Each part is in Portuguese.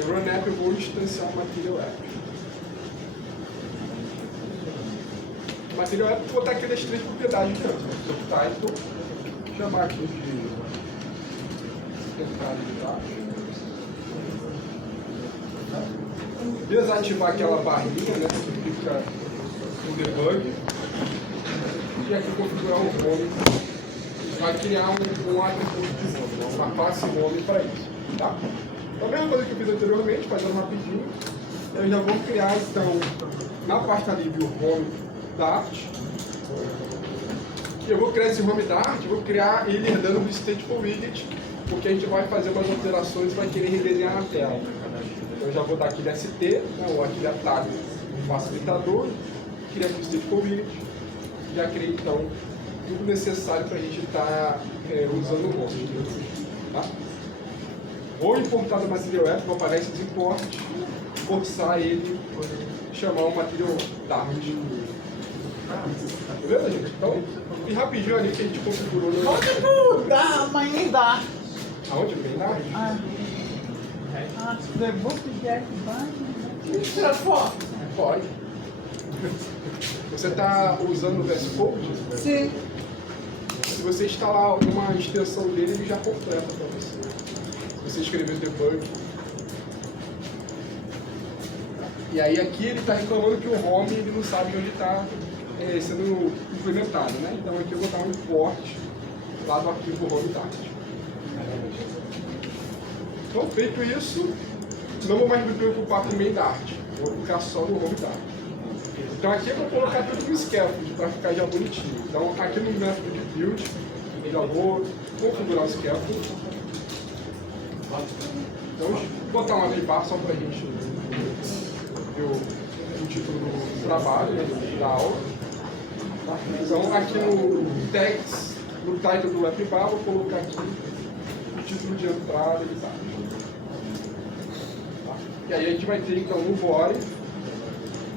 run app eu vou instanciar o material app. O material app eu vou botar aqui das três propriedades mesmo. Subtitle, chamar aqui de detalhe de dados. Desativar aquela barrinha, né, que fica no debug. E aqui configurar o home. Vai criar um atributo de home, uma classe home para isso. Tá? Então, a mesma coisa que eu fiz anteriormente, fazendo rapidinho, eu já vou criar então na pasta livre o home Dart. Eu vou criar esse home Dart, vou criar ele herdando do stateful widget, porque a gente vai fazer umas alterações e vai querer redesenhar na tela. Então eu já vou dar aqui de ST, né, ou aquele atalho facilitador, criar aqui o stateful widget, já criei então tudo necessário para a gente estar usando o home. Tá? Vou importar do material app, vou apagar esses importes, forçar ele chamar o material Dart. Beleza, gente? Então, e rapidinho ali que a gente configurou no... Onde tu dá amanhã e dá? Aonde tem Dart? Debug Jack vai. Tira foto. Pode. Você está usando o VS Code? Sim. Se você instalar uma extensão dele, ele já completa para você. Se você escrever debug. E aí aqui ele está reclamando que o home ele não sabe onde está sendo implementado, né? Então aqui eu vou dar um import lá do arquivo home Dart. Então feito isso, não vou mais me preocupar com o main Dart. Vou ficar só no home Dart. Então aqui eu vou colocar tudo no scaffold para ficar já bonitinho. Então aqui no método de build, eu já vou configurar o scaffold. Então vou botar uma bar só para a gente ver o título do trabalho, né, da aula. Tá? Então aqui no text, no title do app bar, vou colocar aqui o título de entrada e tal. Tá? E aí a gente vai ter então no body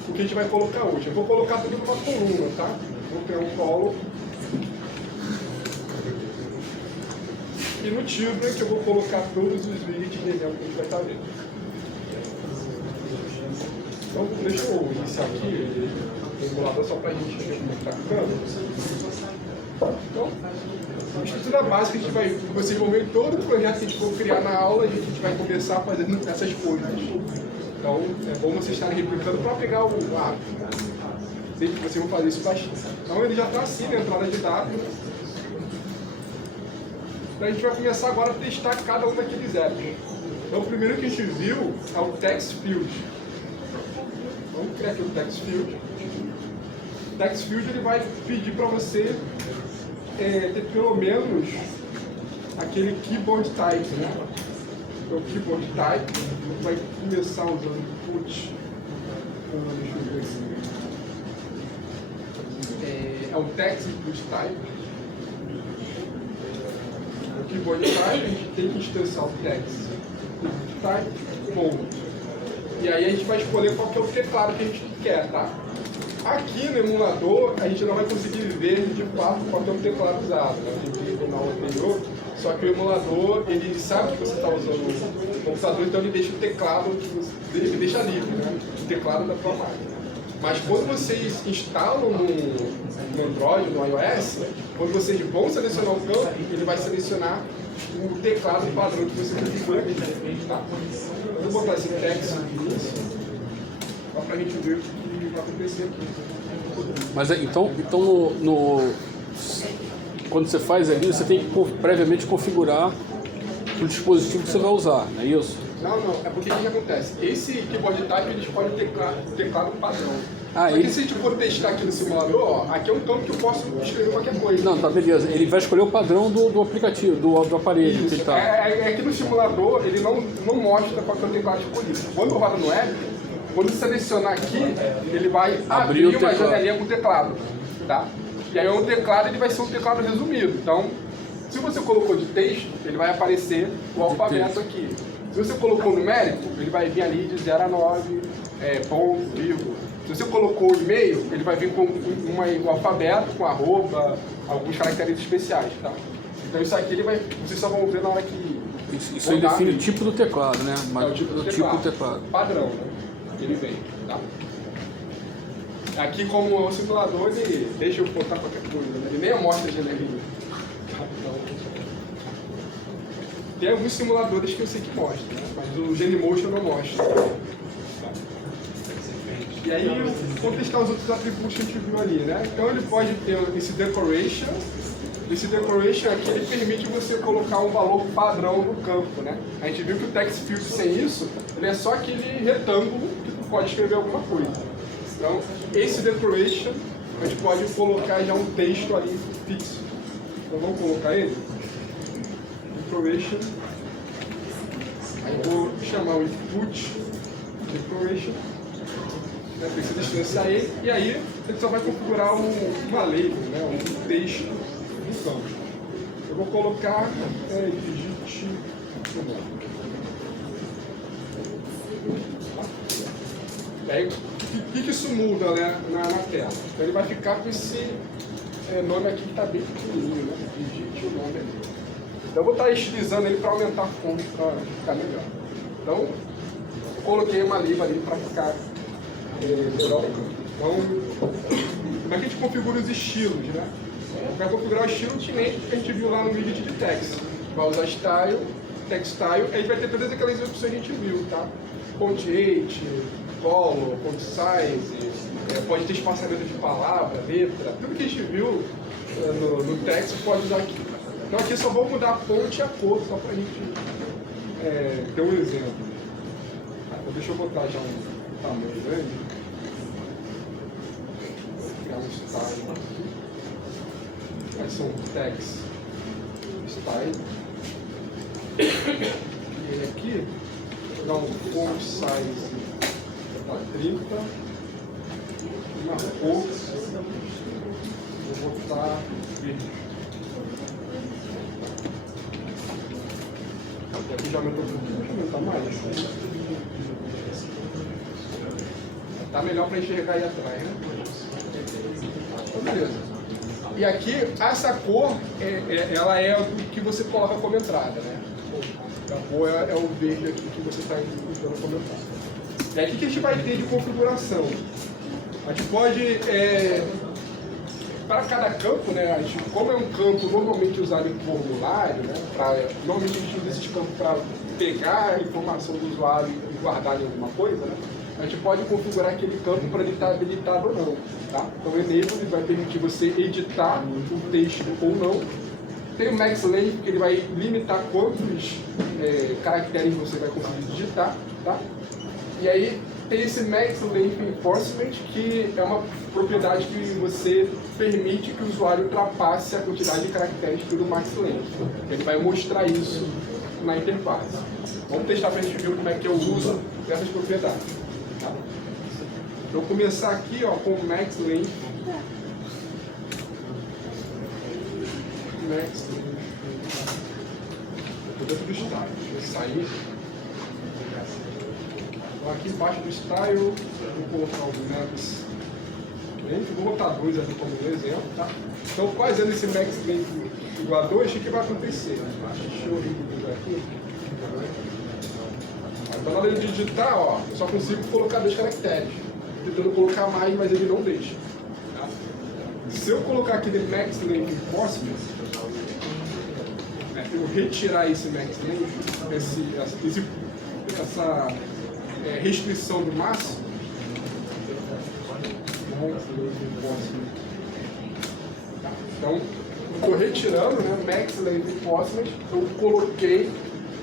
o que a gente vai colocar hoje. Eu vou colocar tudo numa coluna, tá? Vou ter um column. E no título que eu vou colocar todos os widgets de exemplo que a gente vai estar vendo. Então, deixa eu iniciar aqui o emulador só para a gente ver como está ficando. Então, a estrutura básica, vocês vão ver todo o projeto que a gente for criar na aula, a gente vai começar fazendo essas coisas. Então, é bom vocês estarem replicando para pegar o hábito. Sei que vocês vão fazer isso bastante. Então, ele já está assim na entrada de dados. Então, a gente vai começar agora a testar cada um daqueles apps. Então, o primeiro que a gente viu é o text field. Vamos criar aqui o text field. O text field ele vai pedir para você ter pelo menos aquele keyboard type, né? Então, o keyboard type vai começar usando put. Deixa eu ver aqui. É o text input type. O keyboard type a gente tem que instanciar o text input type, ponto. E aí a gente vai escolher qual que é o teclado que a gente quer, tá? Aqui no emulador, a gente não vai conseguir ver de fato qual que é o teclado usado, né? A gente viu na aula anterior, só que o emulador, ele sabe que você está usando o computador, então ele deixa o teclado, ele deixa livre, né? O teclado da tua máquina. Mas quando vocês instalam no Android, no iOS, quando vocês vão selecionar o campo, ele vai selecionar o teclado padrão que você configura aqui, tá? Eu vou botar esse text aqui, só para a gente ver o que vai acontecer aqui. Mas então quando você faz ali, você tem que previamente configurar o dispositivo que você vai usar, não é isso? Não, é porque o que acontece? Esse keyboard type ele escolhe o teclado padrão. Só ele... que se a gente for testar aqui no simulador, ó, aqui é um campo que eu posso escrever qualquer coisa. Não, tá, beleza. Ele vai escolher o padrão do aplicativo, do aparelho. Isso, que tá. é que no simulador ele não mostra qual é o teclado escolhido. Quando roda no app, quando selecionar aqui, ele vai abrir uma janelinha com o teclado. Tá? E aí o teclado ele vai ser um teclado resumido. Então, se você colocou de texto, ele vai aparecer o alfabeto aqui. Se você colocou numérico, ele vai vir ali de 0 a 9, ponto, vírgula. Se você colocou e-mail, ele vai vir com um alfabeto, com arroba, alguns caracteres especiais, tá? Então isso aqui vocês só vão ver na hora que Isso aí define o tipo do teclado, né? É o tipo do teclado. Padrão, né? Ele vem, tá? Aqui, como é um simulador, ele deixa eu botar qualquer coisa, né? Ele nem amostra genérico. Então, tem alguns simuladores que eu sei que mostram, né? Mas o Genymotion não mostra. Tá? E aí, vou testar os outros atributos que a gente viu ali, né? Então, ele pode ter esse decoration. Esse decoration aqui, ele permite você colocar um valor padrão no campo, né? A gente viu que o text field sem isso, ele é só aquele retângulo que tu pode escrever alguma coisa. Então, esse decoration, a gente pode colocar já um texto ali fixo. Então, vamos colocar ele. Decoration. Aí vou chamar o input decoration. Precisa distanciar ele. E aí, ele só vai configurar uma label, né? Um texto no campo. Eu vou colocar digit E aí, o que isso muda, né, na tela? Então, ele vai ficar com esse nome aqui que está bem pequenininho, né? Digite o nome aqui. Então, eu vou estar estilizando ele para aumentar a fonte, para ficar melhor. Então, coloquei uma libra ali para ficar melhor. Então, como é que a gente configura os estilos, né? Vai configurar o estilo que a gente viu lá no vídeo de text. Vai usar style, text style, aí vai ter todas aquelas opções que a gente viu, tá? Font height, color, font size, pode ter espaçamento de palavra, letra, tudo que a gente viu no text pode usar aqui. Então aqui só vou mudar a fonte e a cor, só para a gente ter um exemplo. Então deixa eu botar já um tamanho grande. Vou criar um style aqui. Vai ser um text style. E aqui, vou dar um font size para 30. Uma cor, vou botar verde. E aqui já aumentou um pouquinho, deixa eu aumentar mais. Tá melhor para enxergar aí atrás, né? Então, beleza. E aqui, essa cor, ela é o que você coloca como entrada, né? A cor é o verde aqui que você está usando como entrada. E aí, o que a gente vai ter de configuração? A gente pode, para cada campo, né? Como é um campo normalmente usado em formulário, né? Normalmente a gente usa esse campo para pegar a informação do usuário e guardar em alguma coisa, né? A gente pode configurar aquele campo para ele estar habilitado ou não, tá? Então, o enable vai permitir você editar o texto ou não. Tem o max length, que ele vai limitar quantos caracteres você vai conseguir digitar, tá? E aí, tem esse max length enforcement, que é uma propriedade que você permite que o usuário ultrapasse a quantidade de caracteres pelo max length. Ele vai mostrar isso na interface. Vamos testar para a gente ver como é que eu uso essas propriedades. Tá? Então, vou começar aqui com o max length. Max length. Estou dentro do style. Deixa eu sair. Então, aqui embaixo do style, vou colocar o max length. Vou botar 2 aqui como exemplo. Tá? Então, fazendo esse max length igual a 2, o que vai acontecer? Deixa eu reduzir aqui. Então, na hora de digitar, eu só consigo colocar 2 caracteres. Tentando colocar mais, mas ele não deixa. Tá? Se eu colocar aqui de max length enforcement, eu retirar esse max length, essa restrição do máximo, então, eu estou retirando, né, max length enforcement, eu coloquei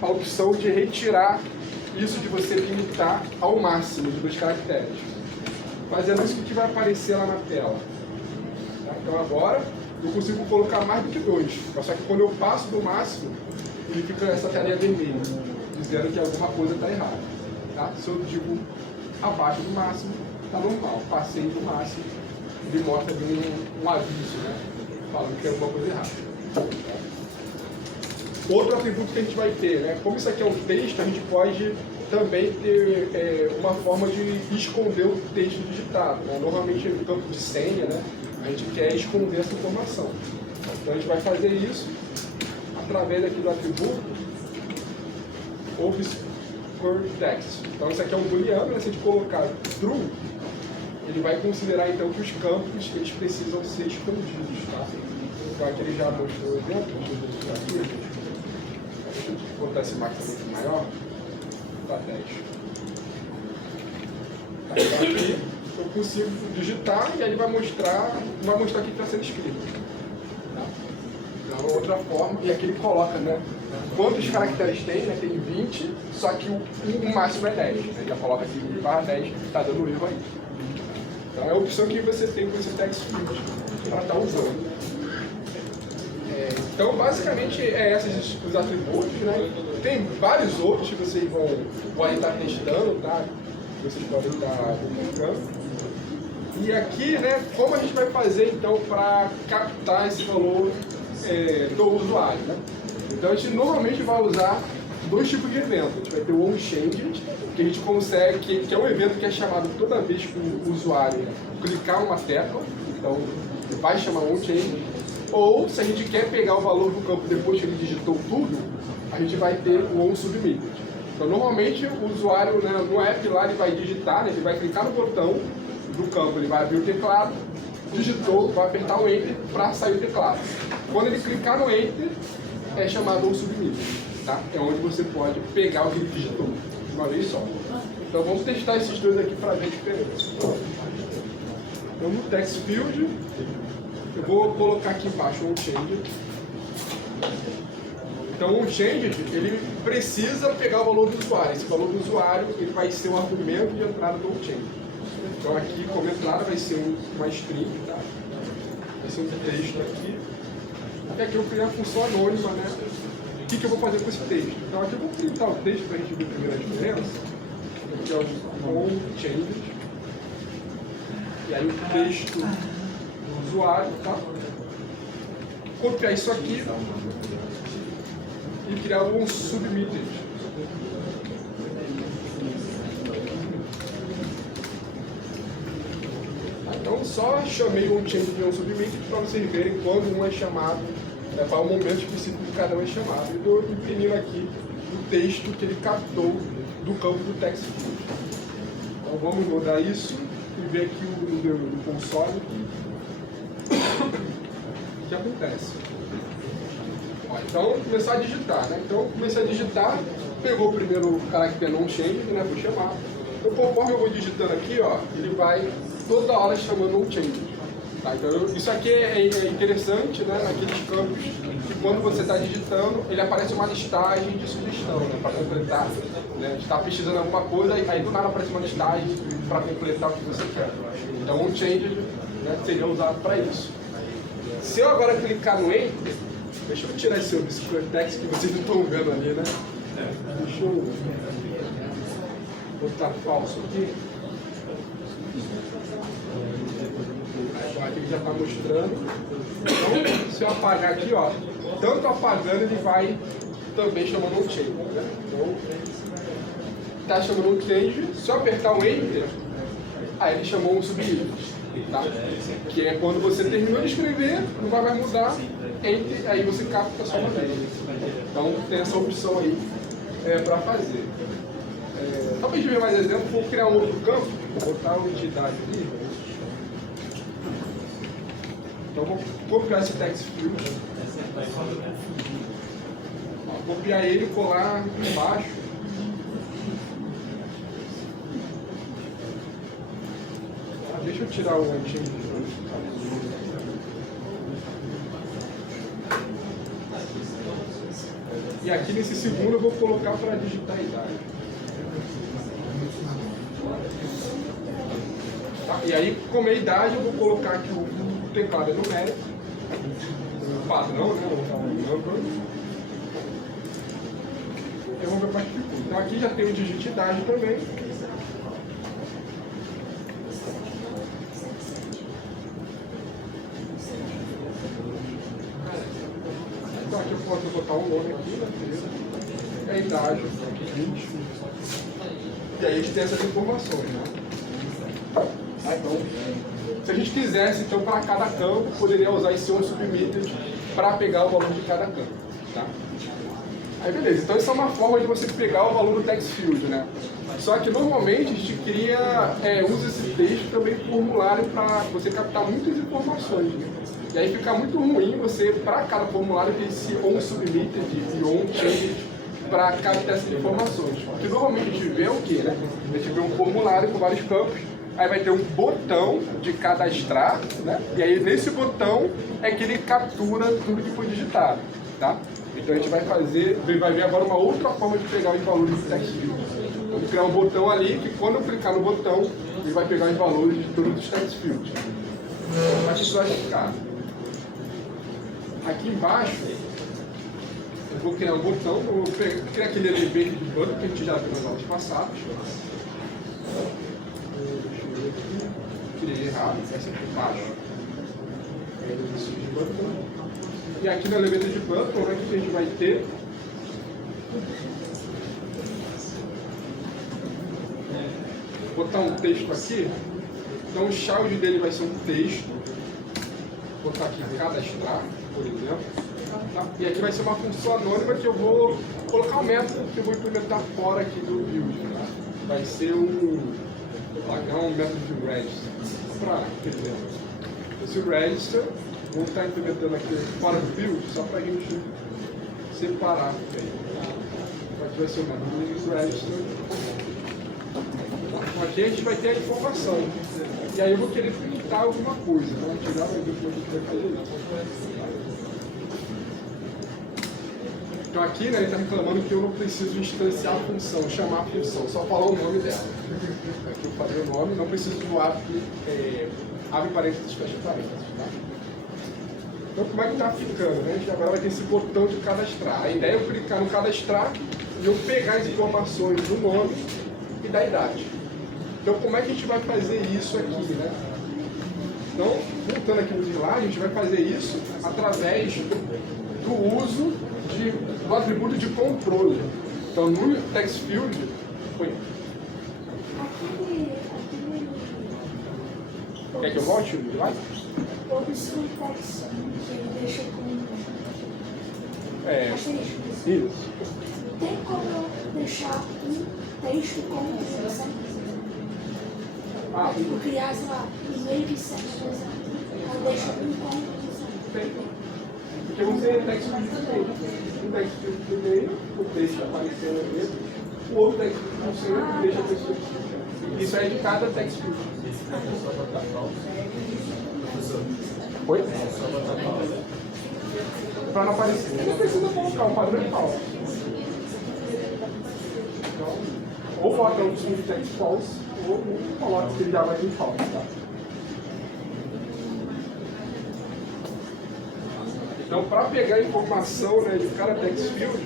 a opção de retirar isso de você limitar ao máximo de 2 caracteres. Fazendo isso, o que vai aparecer lá na tela? Tá? Então agora eu consigo colocar mais do que 2. Só que quando eu passo do máximo, ele fica essa telinha vermelha, dizendo que alguma coisa está errada. Tá? Se eu digo abaixo do máximo, está normal. Passei do máximo, ele mostra um aviso, né? Falando que tem alguma coisa errada. Outro atributo que a gente vai ter, né? Como isso aqui é um texto, a gente pode também ter uma forma de esconder o texto digitado, né? Normalmente no campo de senha, né? A gente quer esconder essa informação. Então a gente vai fazer isso através aqui do atributo obscure text. Então isso aqui é um booleano, né? Se a gente colocar true, ele vai considerar então que os campos eles precisam ser escondidos, tá? Então aqui ele já mostrou o exemplo, deixa eu ver aqui. Vou botar esse máximo muito maior, para 10. Tá, então aqui eu consigo digitar e aí ele vai mostrar aqui que está sendo escrito. Tá? Então outra forma, e aqui ele coloca, né? Quantos caracteres tem, né? Tem 20, só que o máximo é 10. Né? Já coloca aqui 10, está dando erro aí. Então é a opção que você tem com esse text field para estar usando. Então basicamente esses os atributos, né? Tem vários outros que vocês podem estar testando, tá? Vocês podem estar colocando. E aqui, né, como a gente vai fazer então para captar esse valor do usuário, né? Então a gente normalmente vai usar dois tipos de evento. A gente vai ter o onChanged, que a gente consegue, que é um evento que é chamado toda vez que o usuário clicar uma tecla, então vai chamar onChanged. Ou se a gente quer pegar o valor do campo depois que ele digitou tudo, a gente vai ter o onSubmitted. Então normalmente o usuário, né, no app lá ele vai digitar, né, ele vai clicar no botão do campo, ele vai abrir o teclado, digitou, vai apertar o Enter para sair o teclado. Quando ele clicar no Enter, é chamado onSubmitted, tá? É onde você pode pegar o que ele digitou de uma vez só. Então vamos testar esses dois aqui para ver a diferença. Então no text field, eu vou colocar aqui embaixo o onChanged. Então o onChanged, ele precisa pegar o valor do usuário. Esse valor do usuário ele vai ser o argumento de entrada do onChanged. Então aqui, como entrada, vai ser uma string, tá? Vai ser um texto aqui. E aqui eu vou criar a função anônima, né? O que eu vou fazer com esse texto? Então aqui eu vou printar o texto para a gente ver primeiro a diferença. Aqui é o onChanged. E aí o texto do usuário, tá? Copiar isso aqui e criar um submitted. Então só chamei o onChanged de onSubmitted para vocês verem quando um é chamado, para o momento específico que cada um é chamado. E estou imprimindo aqui o texto que ele captou do campo do text field. Então vamos mudar isso e ver aqui no console o que acontece. Então começar a digitar, né? Então comecei a digitar, pegou o primeiro caractere onChanged, né? Vou chamar. Então conforme eu vou digitando aqui, ó, ele vai toda hora chamando onChanged. Tá? Então isso aqui é interessante, né? Naqueles campos que quando você está digitando, ele aparece uma listagem de sugestão, né? Para completar. Né? A gente está pesquisando alguma coisa, aí do nada aparece uma listagem para completar o que você quer. Então onChanged, né, seria usado para isso. Se eu agora clicar no Enter, deixa eu tirar esse obscure text que vocês não estão vendo ali, né? Deixa eu botar falso aqui. Aqui ele já está mostrando. Então, se eu apagar aqui, ó, tanto apagando ele vai também chamando onChanged. Né? Então, está chamando onChanged. Se eu apertar o Enter, aí ele chamou um submitted. Tá? Que é quando você terminou de escrever, não vai mais mudar, Enter, aí você capta só uma vez. Então tem essa opção aí para fazer. Só para a gente ver mais exemplo, vou criar um outro campo, vou botar uma entidade aqui. Então vou copiar esse text field, copiar ele e colar embaixo. Deixa eu tirar o onChanged. E aqui nesse segundo eu vou colocar para digitar a idade. Tá? E aí, como é a idade, eu vou colocar aqui o teclado é numérico, o padrão, né? Eu vou ver a parte que ficou. Então aqui já tem o digit idade também. Então aqui eu posso botar um nome aqui, né? É a idade, 20. E aí a gente tem essas informações, né? Então, se a gente quisesse, então, para cada campo, poderia usar esse onSubmitted para pegar o valor de cada campo. Tá? Aí beleza, então isso é uma forma de você pegar o valor do text field, né? Só que normalmente a gente usa esse texto também como formulário para você captar muitas informações, né? E aí fica muito ruim você, para cada formulário, ter esse on submitted e on changed para captar essas informações. Porque normalmente a gente vê o quê, né? A gente vê um formulário com vários campos, aí vai ter um botão de cadastrar, né? E aí nesse botão é que ele captura tudo que foi digitado, tá? Então a gente vai ver agora uma outra forma de pegar os valores do text field. Vamos criar um botão ali que quando eu clicar no botão, ele vai pegar os valores de todos os text fields. Como é que isso vai ficar? Aqui embaixo, eu vou criar um botão, vou criar aquele elemento de button que a gente já viu nas aulas passadas. Criei errado, essa aqui embaixo. E aqui no elemento de button, o que a gente vai ter? Vou botar um texto aqui. Então o child dele vai ser um texto. Vou botar aqui cadastrar, por exemplo. Tá? E aqui vai ser uma função anônima que eu vou colocar um método que eu vou implementar fora aqui do build. Tá? Vai ser um método de register. Para, por exemplo, esse register, vou estar implementando aqui fora do build, só para a gente separar. Aqui vai ser o método de register. Aqui a gente vai ter a informação. E aí eu vou querer printar alguma coisa. Vamos tirar e ver como a gente vai fazer isso. Então aqui, né, ele está reclamando que eu não preciso instanciar a função, chamar a função, só falar o nome dela. Aqui eu falei o nome, não preciso do abre parênteses, fecha parênteses. Tá? Então como é que está ficando? Né? A gente agora vai ter esse botão de cadastrar. A ideia é eu clicar no cadastrar e eu pegar as informações do nome e da idade. Então como é que a gente vai fazer isso aqui? Né? Então, voltando aqui no slide, a gente vai fazer isso através do uso do atributo de controle. Então, no text field, quer que eu volte o slide? Observe text, que ele deixa com asterisco. Isso. Tem como eu deixar um texto com intenção? Eu criar, sei lá, e-mail de sexo, por exemplo. Eu deixo um com intenção. Porque você tem text field do text field do meio, o texto aparecendo aqui, o outro text field do centro deixa a pessoa. Isso é de cada text field. Oi? Para não aparecer. Não precisa colocar, o padrão é falso. Então, ou coloca o text false, ou coloca que ele já vai vir falso. Tá? Então, para pegar a informação, né, de cada text field,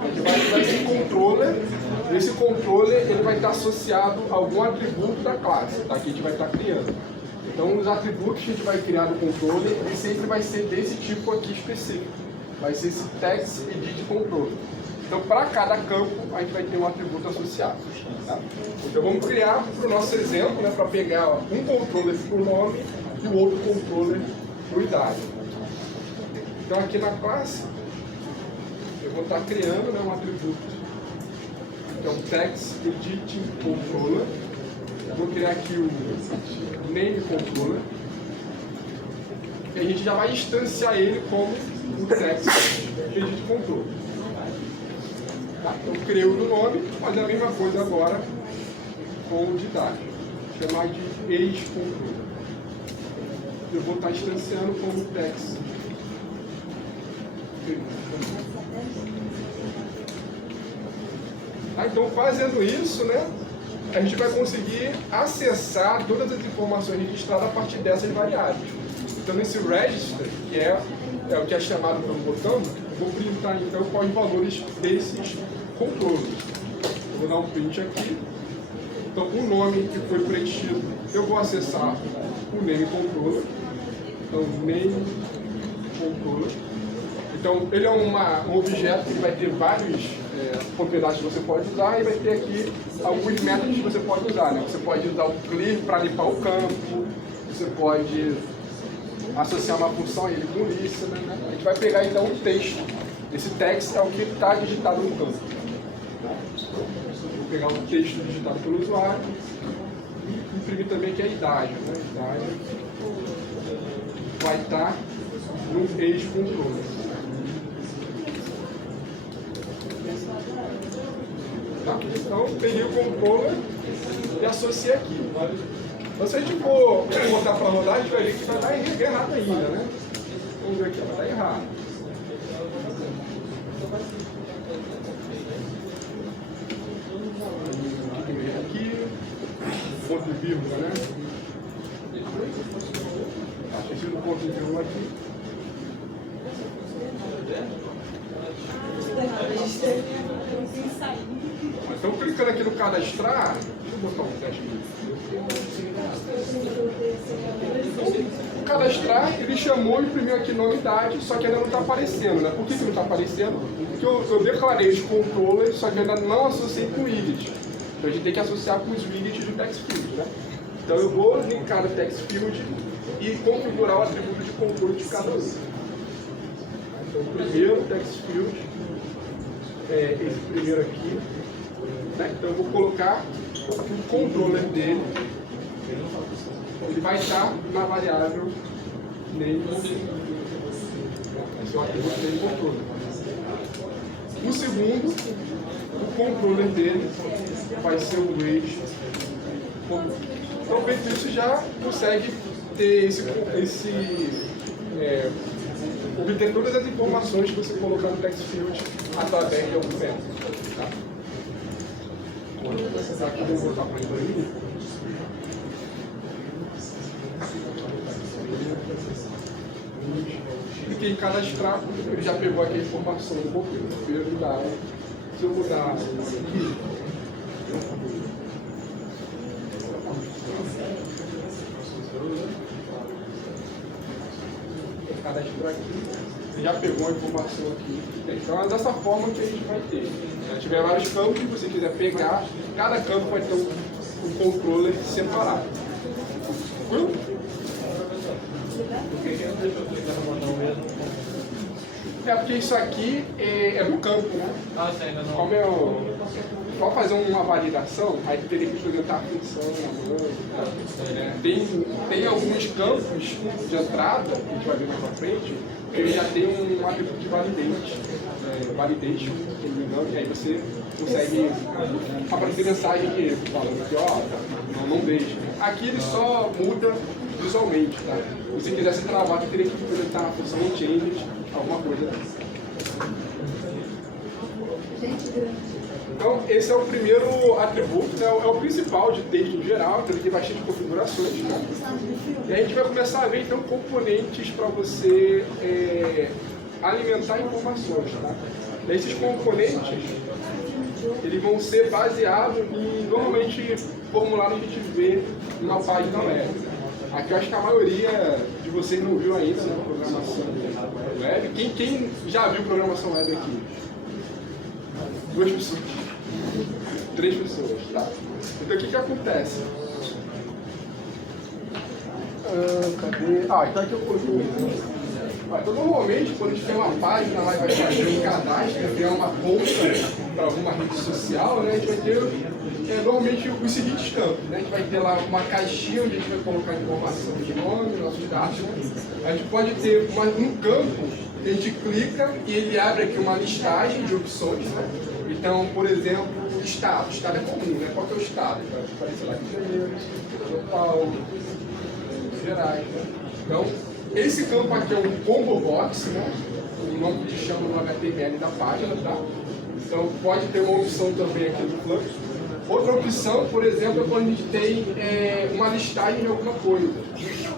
a gente vai usar esse controller. Esse controller ele vai estar associado a algum atributo da classe, tá? Que a gente vai estar criando. Então, os atributos que a gente vai criar no controller, ele sempre vai ser desse tipo aqui específico. Vai ser esse text edit controller. Então, para cada campo, a gente vai ter um atributo associado. Tá? Então, vamos criar para o nosso exemplo, né, para pegar um controller por nome e o outro controller por idade. Então, aqui na classe, eu vou estar criando, né, um atributo, que é um text edit controller. Eu vou criar aqui o name controller. E a gente já vai instanciar ele como o text edit controller. Tá? Então, eu criei o do nome, fazer a mesma coisa agora com o de idade. Chamar de age controller. Eu vou estar instanciando como text. Tá? Então, fazendo isso, né, a gente vai conseguir acessar todas as informações registradas a partir dessas variáveis. Então, nesse register, que é o que é chamado pelo botão, eu vou printar então quais os valores desses controles. Eu vou dar um print aqui. Então, o nome que foi preenchido, eu vou acessar o name controller. Então, name controller. Então, ele é um objeto que vai ter várias propriedades que você pode usar e vai ter aqui alguns métodos que você pode usar. Né? Você pode usar o clear para limpar o campo, você pode associar uma função a ele com listener. Né? A gente vai pegar então o texto Esse text é o que está digitado no campo. Tá? Vou pegar um texto digitado pelo usuário e imprimir também aqui a idade. Né? A idade vai estar no ex-controller. Tá? Então, peguei o controller e associei aqui. Então, se a gente for botar para rodar, a gente vai ver que vai dar errado ainda, né? Vamos ver aqui, vai dar errado. Aqui, ponto e vírgula, né? Esqueci do ponto e vírgula aqui. Então, clicando aqui no cadastrar, deixa eu botar um teste aqui. O cadastrar, ele chamou e imprimiu aqui nome e idade, só que ainda não está aparecendo, né? Por que não está aparecendo? Porque eu declarei os controllers, só que eu ainda não associei com o widget. Então a gente tem que associar com os widgets do text field, né? Então eu vou linkar o text field e configurar o atributo de controle de cada um. Então o primeiro text field é esse primeiro aqui. Né? Então eu vou colocar o controller dele. Ele vai estar na variável name. Esse é o atributo name controller. O segundo, o controller dele vai ser o range. Então, feito isso, já consegue ter obter todas as informações que você colocar no text field através de algum método. Tá? Aqui vou botar para ele. Cliquei em cadastrar, ele já pegou aqui a informação do bombeiro. Se eu mudar aqui, cadastrar aqui, ele já pegou a informação aqui. Então é dessa forma que a gente vai ter. Se tiver vários campos, se você quiser pegar, cada campo vai ter um controller separado. É porque isso aqui é do campo, né? Como eu vou fazer uma validação, aí teria que implementar a função. Tem alguns campos de entrada, que a gente vai ver mais pra frente, que ele já tem um atributo de validation, se não me engano, e aí você consegue aparecer mensagem que falando que não deixa. Aqui ele só muda visualmente, tá? Se você quisesse travar, você teria que implementar a função change, alguma coisa. Então, esse é o primeiro atributo, né? É o principal de texto em geral, então ele tem bastante configurações. Né? E aí a gente vai começar a ver, então, componentes para você alimentar informações. Tá? E esses componentes, eles vão ser baseados em, normalmente, formulários que a gente vê numa página web. Aqui eu acho que a maioria de vocês não viu ainda, né, programação web. Quem já viu programação web aqui? 2 pessoas. 3 pessoas, tá? Então o que acontece? Cadê? Então aqui eu coloquei. Então normalmente quando a gente tem uma página lá e vai fazer um cadastro, criar uma conta para alguma rede social, né, a gente vai ter normalmente os seguintes campos, né? A gente vai ter lá uma caixinha onde a gente vai colocar informação de nome, nossos dados. A gente pode ter um campo que a gente clica e ele abre aqui uma listagem de opções, né? Então, por exemplo, estado. O estado é comum, né? Qual que é o estado? Vai aparecer lá Rio de Janeiro, São Paulo, Minas Gerais, né? Então, esse campo aqui é um combo box, né? O nome que chama no HTML da página, tá? Então, pode ter uma opção também aqui no fluxo. Outra opção, por exemplo, é quando a gente tem uma listagem de alguma coisa.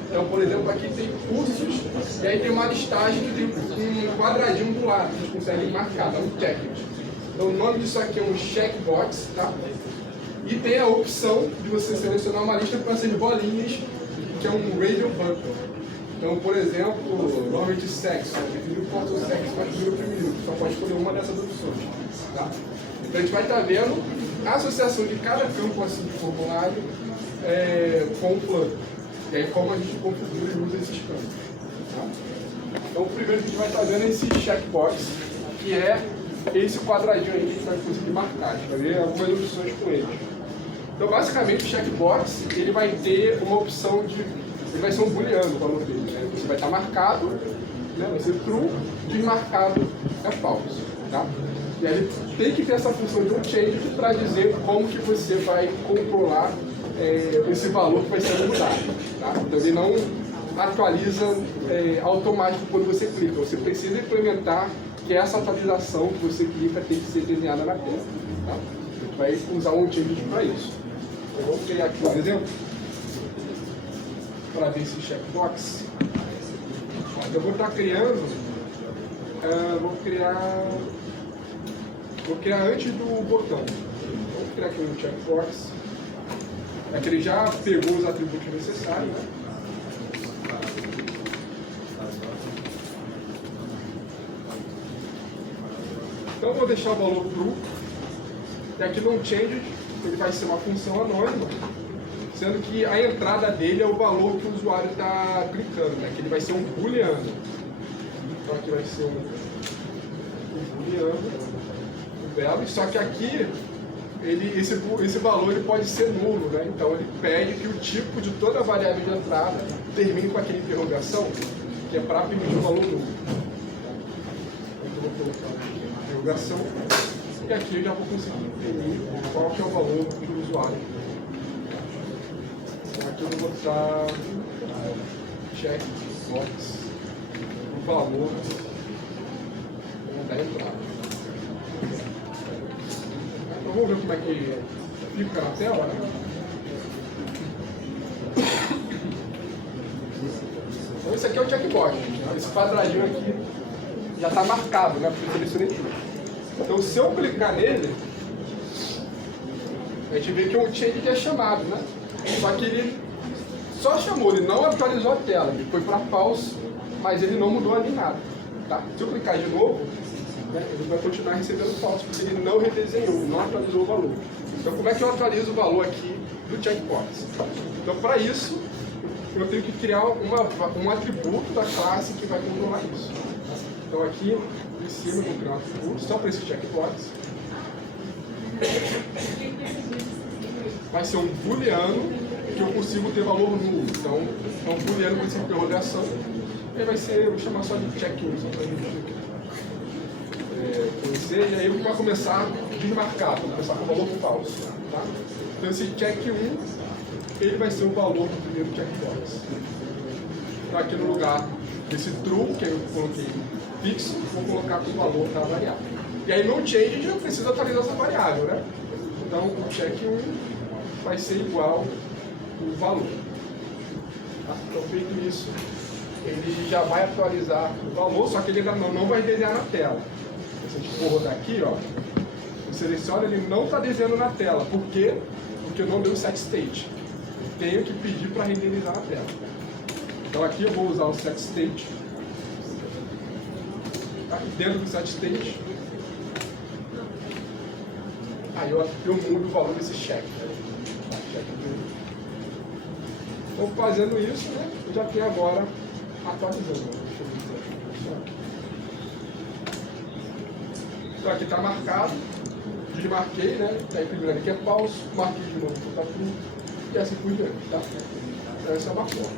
Então, por exemplo, aqui tem cursos, e aí tem uma listagem que tem um quadradinho do lado, que a gente consegue marcar, dá um check. Então, o nome disso aqui é um checkbox, tá? E tem a opção de você selecionar uma lista com essas bolinhas, que é um radio button. Então, por exemplo, normalmente sexo, prefiro quanto sexo masculino ou feminino, só pode escolher uma dessas opções, tá? Então, a gente vai estar vendo a associação de cada campo assim, de formulário com o plano. E aí, como a gente configura e usa esses campos. Tá? Então, o primeiro que a gente vai estar vendo é esse checkbox, que é esse quadradinho aí que a gente vai conseguir marcar. A gente vai ver algumas opções com ele. Então, basicamente, o checkbox ele vai ter uma opção de... Ele vai ser um booleano o valor dele. Né? Você vai estar marcado, né? Vai ser true, desmarcado é false. Tá? E aí ele tem que ter essa função de change para dizer como que você vai controlar esse valor que vai ser mudado. Tá? Então, ele não atualiza automático quando você clica. Você precisa implementar que essa atualização que você clica tem que ser desenhada na tela. Tá? A gente vai usar um change para isso. Então, vamos criar aqui um exemplo para ver esse checkbox. Eu vou estar criando, vou criar antes do botão. Vamos criar aqui um checkbox. Aqui ele já pegou os atributos necessários, né? Então eu vou deixar o valor true. E aqui no change ele vai ser uma função anônima, sendo que a entrada dele é o valor que o usuário está clicando, né? Que ele vai ser um booleano. Então aqui vai ser um booleano, um value, só que aqui esse valor ele pode ser nulo, né? Então ele pede que o tipo de toda a variável de entrada termine com aquela interrogação, que é para permitir o valor nulo. Então eu vou colocar aqui a interrogação, e aqui eu já vou conseguir imprimir qual que é o valor do usuário. Aqui eu vou botar checkbox, o valor da entrada. Então vamos ver como é que fica na tela, né? Então esse aqui é o checkbox, gente. Esse quadradinho aqui já está marcado, né? Porque eu selecionei tudo. Então se eu clicar nele, a gente vê que o change é chamado, né? Só que ele só chamou, ele não atualizou a tela, ele foi para false, mas ele não mudou ali nada. Tá? Se eu clicar de novo, né, ele vai continuar recebendo false, porque ele não redesenhou, não atualizou o valor. Então como é que eu atualizo o valor aqui do checkbox? Então para isso, eu tenho que criar um atributo da classe que vai controlar isso. Então aqui em cima eu vou criar um atributo só para esse checkbox. Vai ser um booleano que eu consigo ter valor nulo. Então, é um booleano com essa interrogação. E vai ser, eu vou chamar só de check1, só para a gente conhecer. E aí ele vai começar desmarcado, vai começar com valor falso. Tá? Então, esse check1, ele vai ser o valor do primeiro checkbox. Então, aqui no lugar desse true, que eu coloquei fixo, vou colocar com o valor da variável. E aí, no change, eu preciso atualizar essa variável, né? Então, o check1 vai ser igual o valor. Tá? Então, feito isso, ele já vai atualizar o valor, só que ele ainda não vai desenhar na tela. Se a gente for rodar aqui, ó, eu seleciono, ele não está desenhando na tela. Por quê? Porque eu não dei o set state. Eu tenho que pedir para renderizar na tela. Então aqui eu vou usar o set state. Tá? E dentro do set state, aí eu mudo o valor desse check. Então, fazendo isso, né, eu já tenho agora atualizando. Deixa eu ver. Então, aqui está marcado, desmarquei, né? Está imprimindo aqui é falso, marquei de novo, está tudo, e assim por diante, tá? Então, essa é uma forma.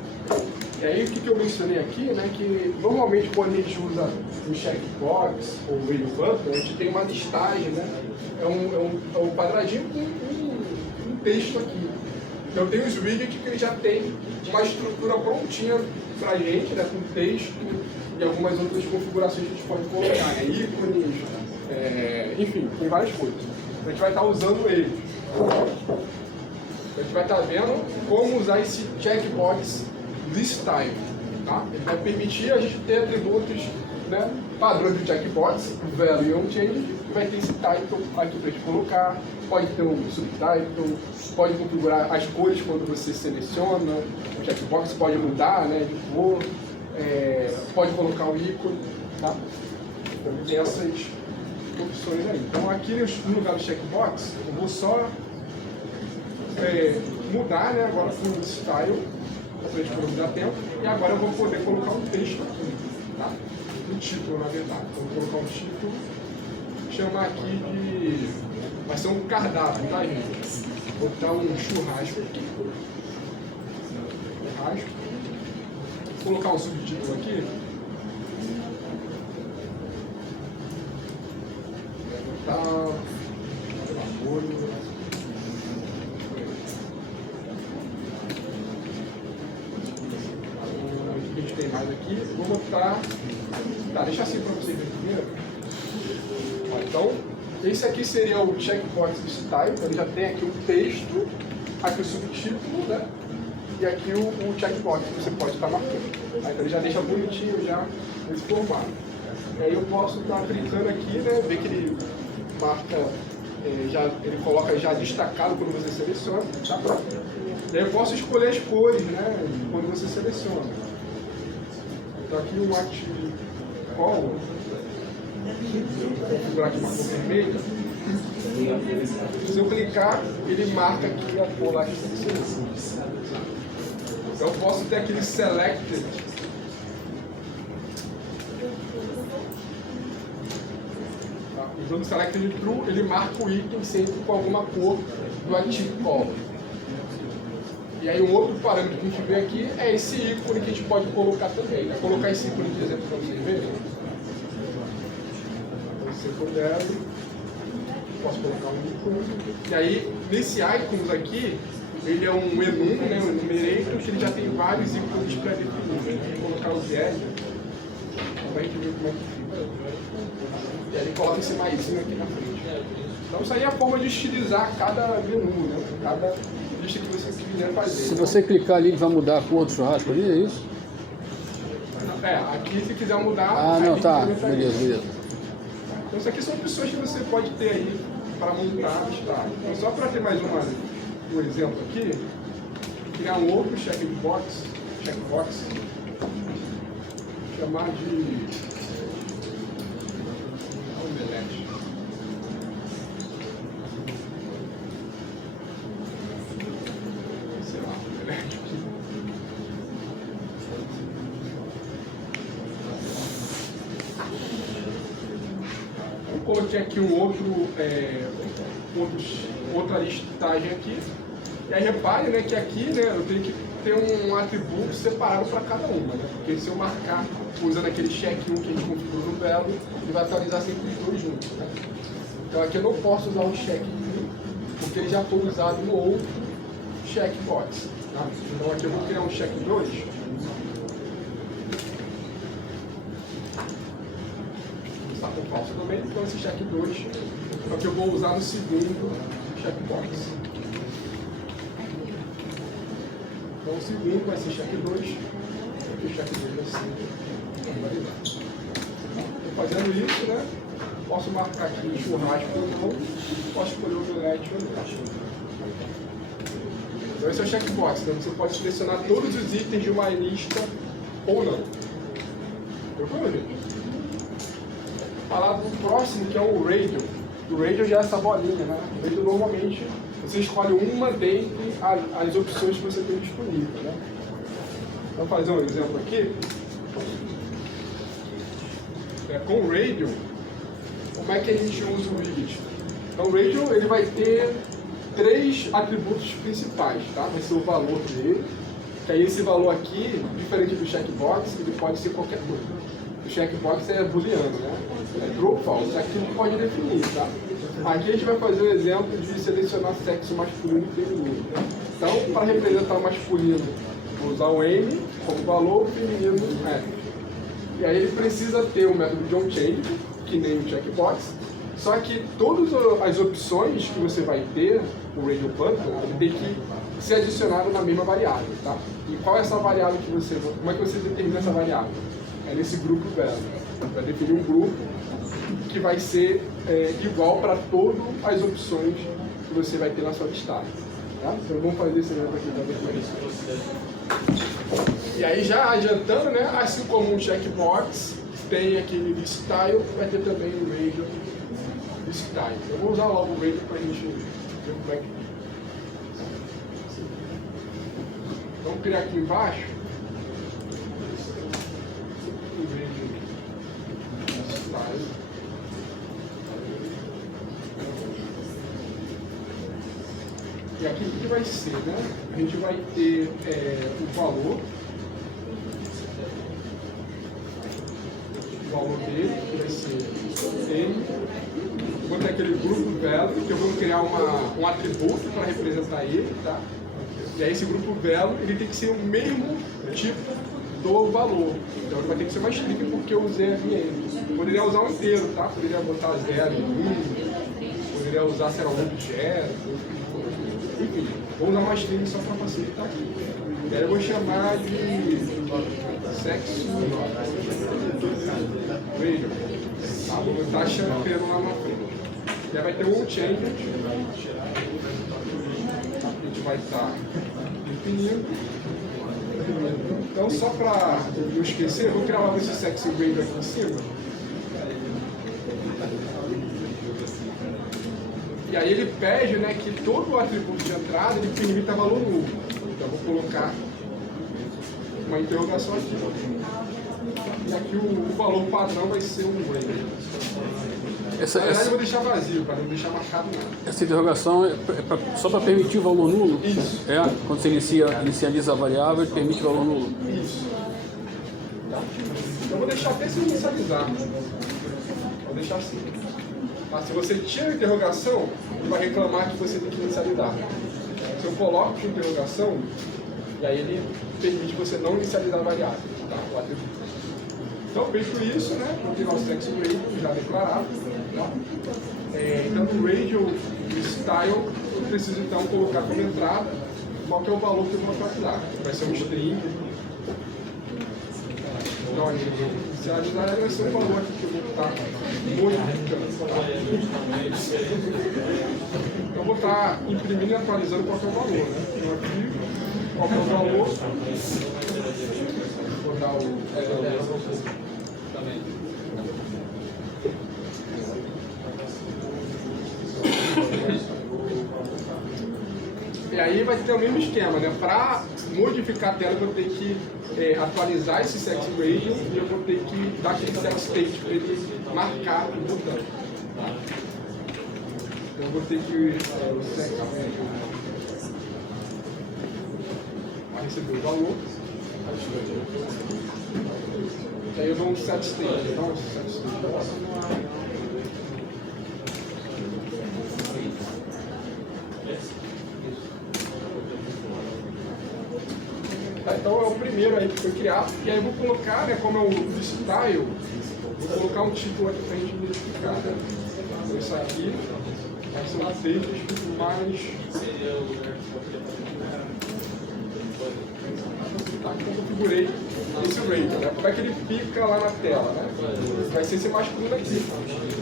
E aí, o que eu mencionei aqui, né, que normalmente quando a gente usa o checkbox ou o value button, a gente tem uma listagem, né? É um quadradinho com um texto aqui. Então tem os widgets que já tem uma estrutura prontinha para a gente, né, com texto e algumas outras configurações que a gente pode colocar, né, ícones, enfim, tem várias coisas. A gente vai estar usando eles. A gente vai estar vendo como usar esse checkbox listType. Tá? Ele vai permitir a gente ter atributos, né, padrões do checkbox, value e onChange, e vai ter esse title aqui para a gente colocar, pode ter um subtitle, pode configurar as cores quando você seleciona, o checkbox pode mudar, né, de cor, pode colocar o ícone, tá? Então tem essas opções aí. Então aqui no lugar do checkbox, eu vou só mudar, né, agora com o style, para a gente economizar tempo, e agora eu vou poder colocar um texto aqui, tá? Um título, na verdade. Então, eu vou colocar um título chamar aqui de... vai ser um cardápio, tá, gente? Vou botar um churrasco aqui. Churrasco. Vou colocar um subtítulo aqui. Vou botar... A gente tem mais aqui. Vou botar... Tá, deixa assim para vocês verem primeiro. Ó, então, esse aqui seria o checkbox do style. Então, ele já tem aqui o texto, aqui o subtítulo, né? E aqui o checkbox que você pode estar marcando. Então, ele já deixa bonitinho já nesse formato. E aí eu posso estar clicando aqui, né? Ver que ele marca, ele coloca já destacado quando você seleciona, tá? E aí eu posso escolher as cores, né? Quando você seleciona. Então aqui o white color, vou configurar aqui uma cor vermelha. Se eu clicar, ele marca aqui a cor lá que está selecionada. Então eu posso ter aquele selected. Usando o selected true, ele marca o item sempre com alguma cor do active color. E aí um outro parâmetro que a gente vê aqui é esse ícone que a gente pode colocar também. Vou colocar esse ícone de exemplo para vocês verem. Então, se eu puder, posso colocar um ícone. E aí, nesse ícone aqui, ele é um enum, né, um enumerator, que ele já tem vários ícones pré-definidos. Vou colocar o Z, para a gente ver como é que fica. E aí ele coloca esse maisinho aqui na frente. Então isso aí é a forma de estilizar cada menu, né? Cada lista que você quiser fazer. Se você clicar ali, vai mudar a cor do churrasco ali, é isso? Aqui se quiser mudar... Ah, não, tá. Beleza. Então isso aqui são opções que você pode ter aí para montar listar. Então só para ter mais um exemplo aqui, criar um outro checkbox, chamar de... omelete. Sei lá, omelete. Eu coloquei aqui outra listagem aqui. E aí repare, né, que aqui, né, eu tenho que ter um atributo separado para cada uma, né? Porque se eu marcar usando aquele check 1 que a gente configurou no Velo, ele vai atualizar sempre os dois juntos, né? Então aqui eu não posso usar o check 1, porque ele já foi usado no outro checkbox. Tá? Então aqui eu vou criar um check 2. Está com falso também, então esse check 2 é o que eu vou usar no segundo checkbox. Então o segundo vai ser check 2, e o check 2 vai ser validado. Então, fazendo isso, né, posso marcar aqui churrasco ou não, posso escolher o omelete ou não. Então esse é o checkbox, então você pode selecionar todos os itens de uma lista ou não. Procura, gente? Falar do próximo, que é o radio. O radio já é essa bolinha, né? O radio normalmente você escolhe uma dentre as opções que você tem disponível, né? Vou fazer um exemplo aqui. Com o radio, como é que a gente usa o widget? Então o radio ele vai ter 3 atributos principais, tá? Vai ser o valor dele, que aí esse valor aqui, diferente do checkbox, ele pode ser qualquer coisa. O checkbox é booleano, né? É true ou false, aqui não pode definir, tá? Aqui a gente vai fazer um exemplo de selecionar sexo masculino e feminino. Então, para representar o masculino, vou usar o M como valor, o feminino F. E aí ele precisa ter o método de onChange, que nem o checkbox, só que todas as opções que você vai ter, o radio button, ele tem que ser adicionado na mesma variável, tá? E qual é essa variável que você... Como é que você determina essa variável? É nesse grupo dela. Vai definir um grupo que vai ser igual para todas as opções que você vai ter na sua listagem. Tá? Então vamos fazer esse exemplo aqui para ver como é isso. E aí já adiantando, né? Assim como um checkbox tem aquele style, vai ter também o radio style. Eu vou usar logo o radio para a gente ver como é que... Então vamos criar aqui embaixo o radio style. E aqui o que vai ser, né? A gente vai ter o valor dele, que vai ser M. Vou ter aquele grupo velo, que eu vou criar um atributo para representar ele, tá? E aí esse grupo velo, ele tem que ser o mesmo tipo do valor. Então ele vai ter que ser uma string porque eu usei aqui M. Poderia usar um inteiro, tá? Poderia botar 0 e 1, poderia usar, sei lá, um objeto, enfim. Vou usar uma string só para facilitar aqui. E aí eu vou chamar de sexo radio. Tá? Vou botar chanfeiro lá na frente. E aí vai ter um change. A gente vai estar definindo. Então, só para não esquecer, eu vou criar logo esse sexy radio aqui em cima. E aí ele pede, né, que todo o atributo de entrada ele permita valor nulo. Então eu vou colocar uma interrogação aqui. E aqui o valor padrão vai ser um range. Na verdade eu vou deixar vazio, para não deixar marcado nada. Essa interrogação só para permitir o valor nulo? Isso. Quando você inicializa a variável, ele permite o valor nulo? Isso. Tá? Eu vou deixar até se inicializar. Vou deixar assim. Mas se você tira a interrogação, ele vai reclamar que você tem que inicializar. Se eu coloco a interrogação, e aí ele permite você não inicializar a variável. Tá? O atributo. Então, feito isso, né? Vou ter nosso text radio já declarado. Tá? Então, no radio style, eu preciso então colocar como entrada qual que é o valor que eu vou atualizar. Vai ser um string. Então, inicializar vai ser o valor aqui que eu vou estar modificando. Tá? Então, eu vou estar imprimindo e atualizando qual que é o valor. Né? Então, aqui, qual que é o valor? Vou dar o também. E aí vai ter o mesmo esquema, né? Para modificar a tela, eu vou ter que atualizar esse sex radio e eu vou ter que dar aquele sex state para ele marcar o botão. Tá? Então eu vou ter que vai receber o valor. E aí eu dou um set state. Então, set state. Tá, então é o primeiro aí que foi criado. E aí eu vou colocar, né, como é um style, vou colocar um título aqui pra gente identificar. Né? Então isso aqui vai ser um texto escrito mais. Tá, então eu configurei esse radio, né? Como é que ele fica lá na tela, né? Vai ser esse masculino aqui,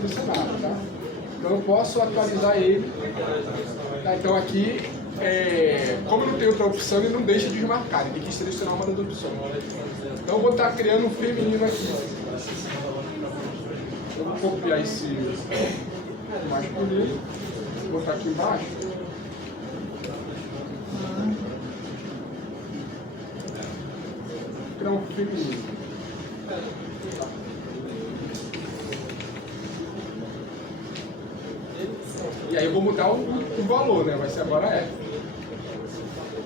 no cenário, tá? Então eu posso atualizar ele. Tá, então aqui, como não tem outra opção, ele não deixa de desmarcar, ele tem que selecionar uma das opções. Então eu vou estar criando um feminino aqui. Eu vou copiar esse masculino, vou botar aqui embaixo. Vou criar um feminino. E aí eu vou mudar o valor, né? Vai ser agora F.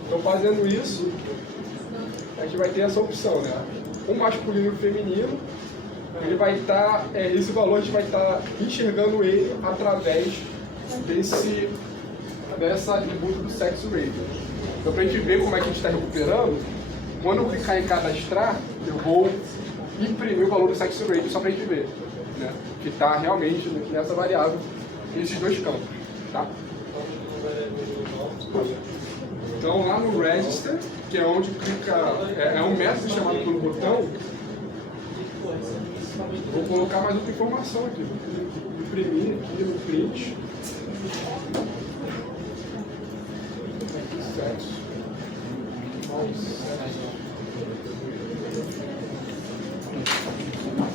Então fazendo isso, a gente vai ter essa opção, né? Um masculino e um feminino, ele vai estar, esse valor a gente vai estar enxergando ele através dessa atributo do sexo radio. Então pra gente ver como é que a gente está recuperando, quando eu clicar em cadastrar, eu vou imprimir o valor do sexo radio só pra gente ver, né? Que está realmente nessa variável, nesses dois campos, tá? Então lá no register, que é onde clica, é um método chamado pelo botão, vou colocar mais outra informação aqui, vou imprimir aqui no print, aqui sexo,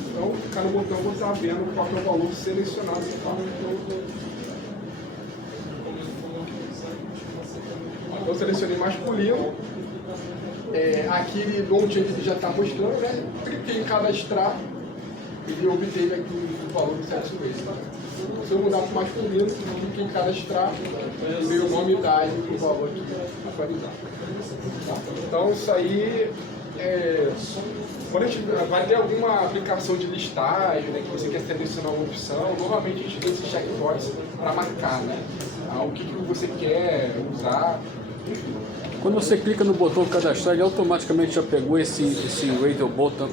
então ficar no botão eu vou estar vendo qual é o valor selecionado que está Então eu selecionei masculino. Aqui no onde ele já está mostrando, né? Cliquei em cadastrar e obteve aqui o valor do sexo rate. Tá? Se eu mudar para o masculino, clique em cadastrar, veio o nome e idade do valor aqui atualizar. Tá? Então isso aí quando a gente vai ter alguma aplicação de listagem, né, que você quer selecionar uma opção, normalmente a gente tem esse checkbox para marcar, né? O que você quer usar. Quando você clica no botão cadastrar, ele automaticamente já pegou esse radio button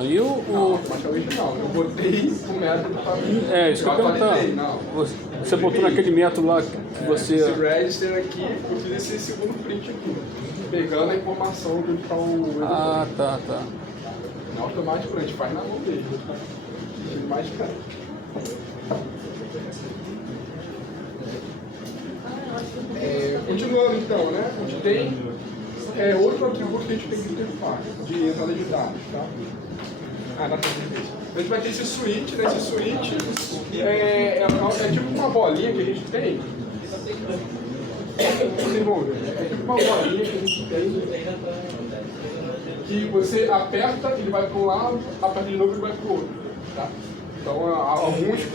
aí? Não, automaticamente não. Eu botei o método para... É, isso que eu ia perguntar. Você botou naquele método lá que você... Esse register aqui, eu fiz esse segundo print aqui, pegando a informação do que está o... Ah, tá. Não é automático, a gente faz na mão dele. Mais caro. Continuando então, né? A gente tem outro atributo que a gente tem que interface de entrada de dados, tá? A gente vai ter esse switch, né? Esse switch é tipo uma bolinha que a gente tem. É tipo uma bolinha que a gente tem que você aperta, ele vai para um lado, aperta de novo, ele vai para o outro, tá? Então,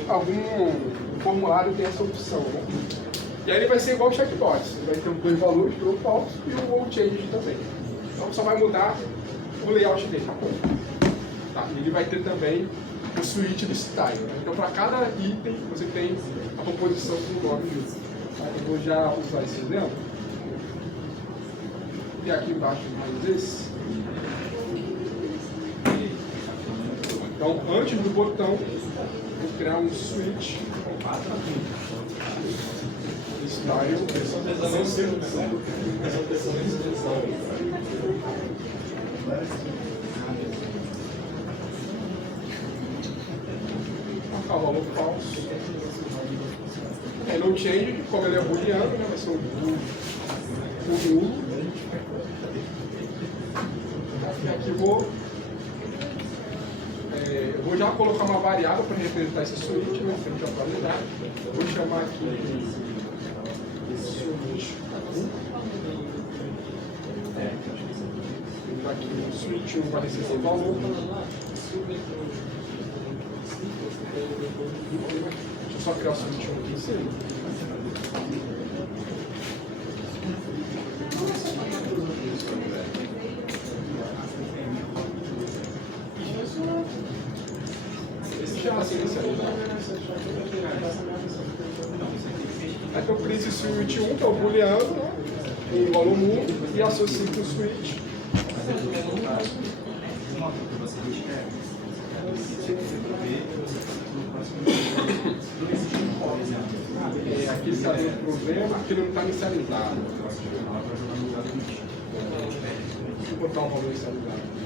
algum formulário tem essa opção, né? E aí ele vai ser igual o checkbox, ele vai ter os dois valores, true ou false, e o all change também. Então só vai mudar o layout dele. Tá? E ele vai ter também o switch do style. Né? Então para cada item você tem a composição com o nome disso. Tá? Eu vou já usar esse exemplo. E aqui embaixo mais esse. Então antes do botão, vou criar um switch. Style, valor falso. No change, como ele é booleano, né, vai ser o nulo. E aqui eu vou já colocar uma variável para representar esse switch, né, para a gente atualizar. Vou chamar aqui aqui o switch 1 vai receber o valor. Deixa eu só criar o switch 1 aqui em cima. Esse já é inicializado. Aí eu crio esse switch 1, que é o booleano, né? O valor nulo, e associo com o switch. Aqui está dando problema, aqui não está inicializado. Deixa eu botar um valor inicializado.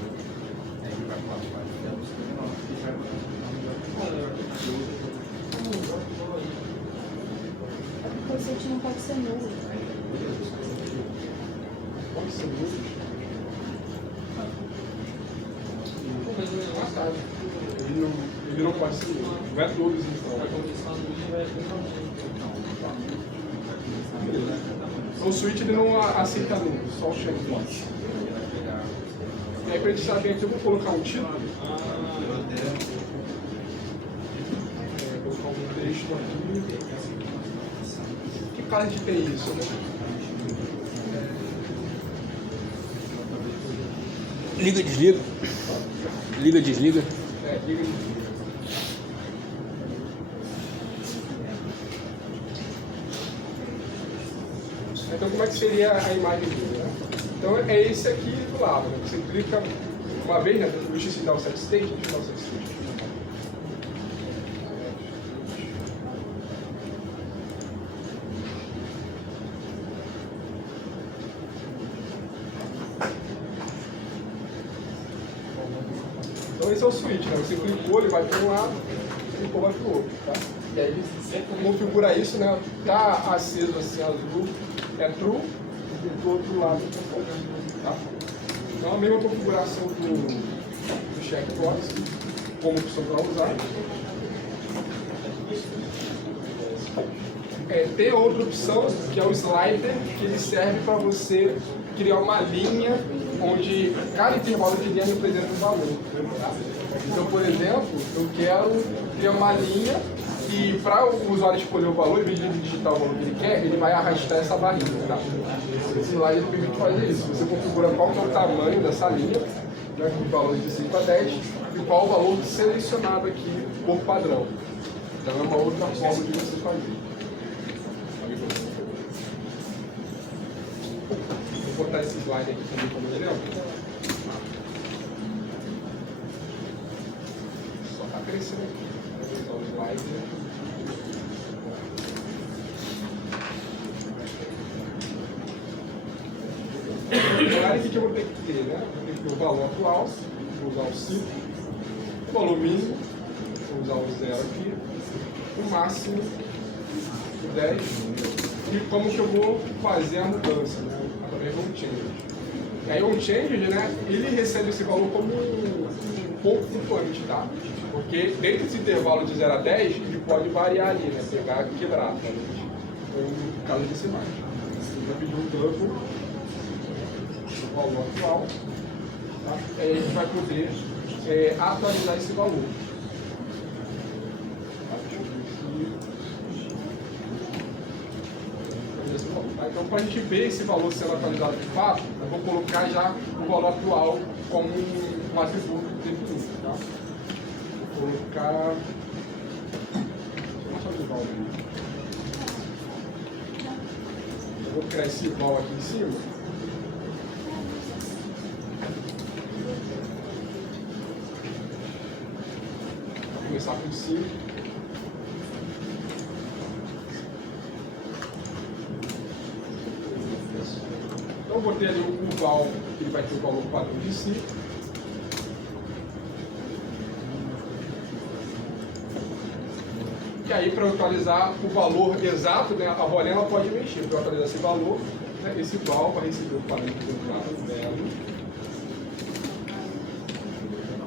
O conceito não pode ser nulo. Pode ser nulo. Ele não pode ser nulo. Não é todos então. O switch ele não aceita nulo, só o checkbox. E aí para a gente saber aqui, eu vou colocar um título. Vou colocar um texto aqui. Que cara a gente tem isso, né? Liga, desliga. Liga, desliga. Liga, desliga. Então, como é que seria a imagem dele, né? Então, é esse aqui do lado, né? Você clica uma vez, né? Deixa eu dar o set state, deixa eu dar o set state. Então, esse é o switch, né? Você clicou, ele vai para um lado, clicou, vai para o outro, tá? E aí, configura isso, né? Tá aceso assim, azul, é true, e do outro lado, tá? Então, a mesma configuração do checkbox, como opção para usar. Tem outra opção, que é o slider, que ele serve para você criar uma linha onde cada intervalo de linha representa um valor. Tá? Então, por exemplo, eu quero criar uma linha que para o usuário escolher o valor, em vez de digitar o valor que ele quer, ele vai arrastar essa barrinha, tá? Esse slide ele permite fazer isso. Você configura qual que é o tamanho dessa linha, né, com os valores de 5 a 10, e qual o valor selecionado aqui por padrão. Então é uma outra forma de você fazer. Vou botar esse slide aqui também como exemplo. Só está crescendo aqui. Vou usar o slide. O que eu vou ter que ter, né? Vou ter que ter o valor atual, vou usar o 5, o valor mínimo, vou usar o 0 aqui, o máximo, o 10, e como que eu vou fazer a mudança, né? Através do onChange. E aí o onChange, né, ele recebe esse valor como um pouco flutuante, tá? Porque dentro desse intervalo de 0 a 10, ele pode variar ali, né? Pegar e quebrar, tá? No caso desse mais. Você vai pedir um double, o valor atual, tá? Aí a gente vai poder atualizar esse valor. Tá? Deixa eu ver aqui. Tá? Então, para a gente ver esse valor sendo atualizado de fato, eu vou colocar já o valor atual como um atributo definido. Tá? Vou colocar. Deixa eu ativar o vídeo. Eu vou criar esse igual aqui em cima. Começar com 5. Então eu botei ali o val, que ele vai ter o valor padrão de 5. E aí, para atualizar o valor exato, né, a bolinha ela pode mexer. Para atualizar esse valor, né, esse val vai receber o parâmetro zero.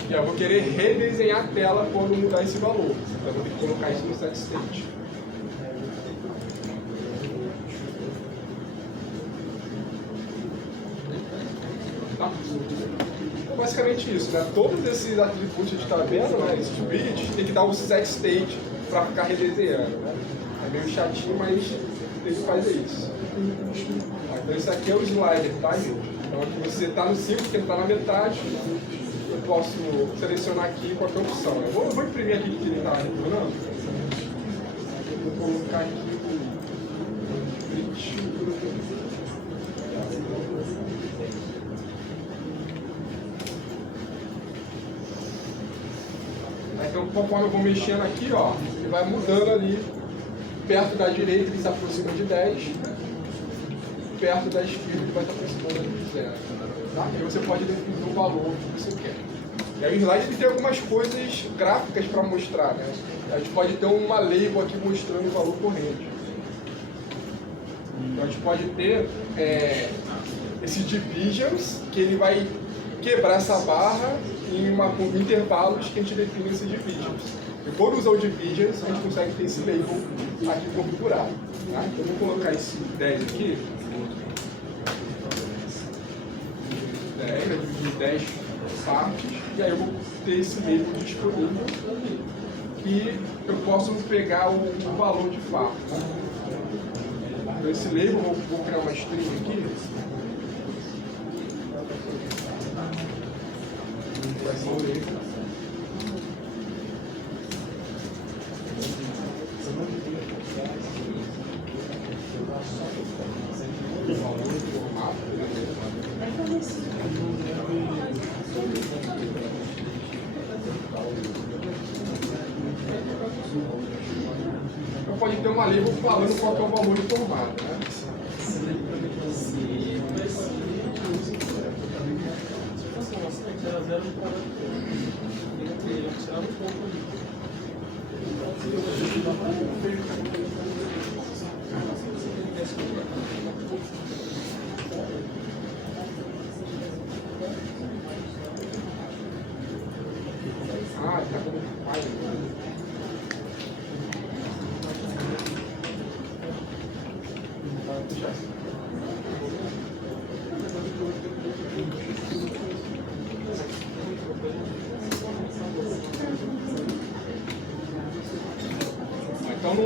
E eu vou querer redesenhar a tela quando mudar esse valor. Então eu vou ter que colocar isso no set state. Tá? Então, basicamente isso, né? Todos esses atributos que a gente está vendo, né? Esses bits, tem que dar o set state para ficar redesenhando. Né? É meio chatinho, mas tem que fazer isso. Então esse aqui é o slider, tá? Então aqui você está no 5, que ele está na metade. Eu posso selecionar aqui qualquer opção. Eu vou imprimir aqui que ele está retornando. Eu vou colocar aqui o print. Então, conforme eu vou mexendo aqui, ó, ele vai mudando ali. Perto da direita ele se aproxima de 10. Perto da esquerda ele vai se aproximando de 0. Tá? E aí você pode definir o valor que você quer. E aí o slide ele tem algumas coisas gráficas para mostrar, né? A gente pode ter uma label aqui mostrando o valor corrente. Então a gente pode ter esse divisions, que ele vai quebrar essa barra com intervalos que a gente define esses divisions. E por usar o divisions, a gente consegue ter esse label aqui configurado. Tá? Então eu vou colocar esse 10 aqui. 10, vai dividir 10 partes, e aí eu vou ter esse label disponível que eu posso pegar o valor de fato. Tá? Então esse label, eu vou criar uma string aqui. Vai ser o label. Então pode ter uma label falando qual é o valor de formato, né? Ah, tá como pai.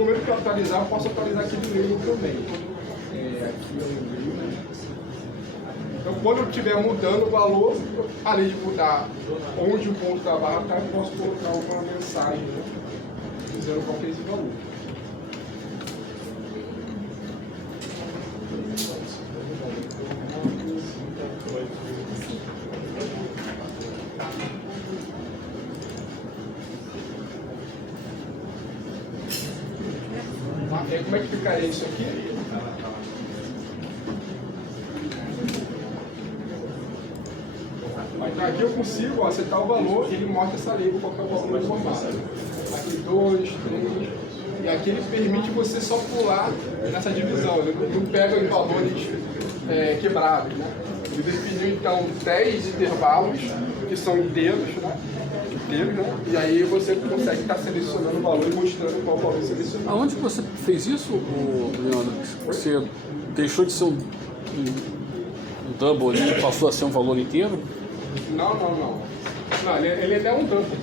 momento que eu atualizar, eu posso atualizar aqui do livro também. Aqui é o livro, né? Então, quando eu estiver mudando o valor, além de mudar onde o ponto da barra está, eu posso colocar uma mensagem, né, dizendo qual que é esse valor. E aí, como é que ficaria isso aqui? Então aqui eu consigo acertar o valor e ele mostra essa label qual que é o valor informado. Aqui 2, 3, e aqui ele permite você só pular nessa divisão, ele não pega os valores quebrados, né? Ele definiu então 10 intervalos, que são inteiros, né? E aí você consegue estar selecionando o valor e mostrando qual valor selecionado. Aonde que você fez isso, Leandro? Você deixou de ser um double e passou a ser um valor inteiro? Não, ele é um double,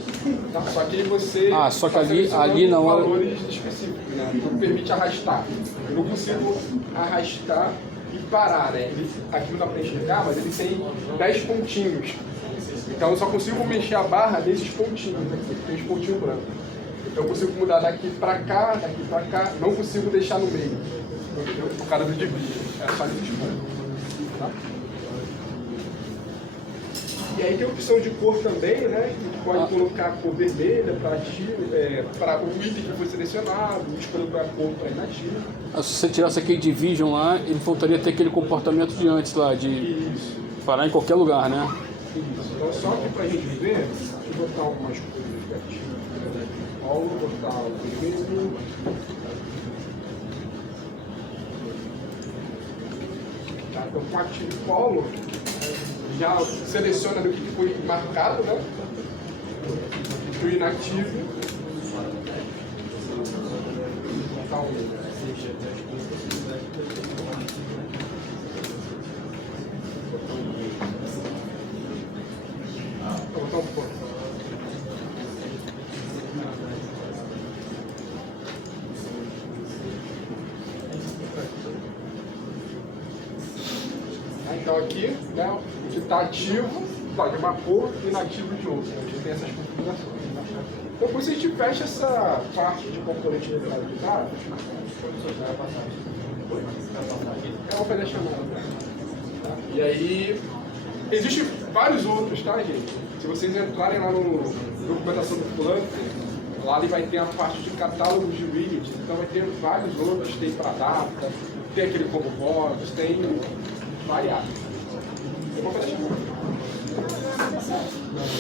tá? Só que você... só que ali na hora... valores específicos, né? Não permite arrastar. Eu não consigo arrastar e parar, né? Aqui não dá pra enxergar, mas ele tem 10 pontinhos. Então eu só consigo mexer a barra desses pontinhos aqui, tem os pontinhos brancos. Então eu consigo mudar daqui pra cá, não consigo deixar no meio, entendeu? Por causa do divide, é só nesses pontos. Tá? E aí tem a opção de cor também, né? A gente pode colocar a cor vermelha para o item que foi selecionado, escolher qual é a cor para inativo. Se você tirasse aquele Division lá, ele voltaria a ter aquele comportamento de antes lá, de parar em qualquer lugar, né? Isso. Então só que para a gente ver, deixa eu botar umas cores negativas. Paulo, botar o vermelho. Tá, então com o ativo Paulo, já seleciona do que foi marcado, né? Do inativo. Botar o então aqui, né, o que está ativo de uma cor e inativo de outra. A gente tem essas configurações. Então depois a gente fecha essa parte de componente revelado de dados. Vou fazer a chamada. E aí, existem vários outros, tá, gente? Se vocês entrarem lá no documentação do Flutter, lá ele vai ter a parte de catálogos de widgets, então vai ter vários outros, tem para data, tem aquele combo box, tem variados. Eu vou fazer a chamada.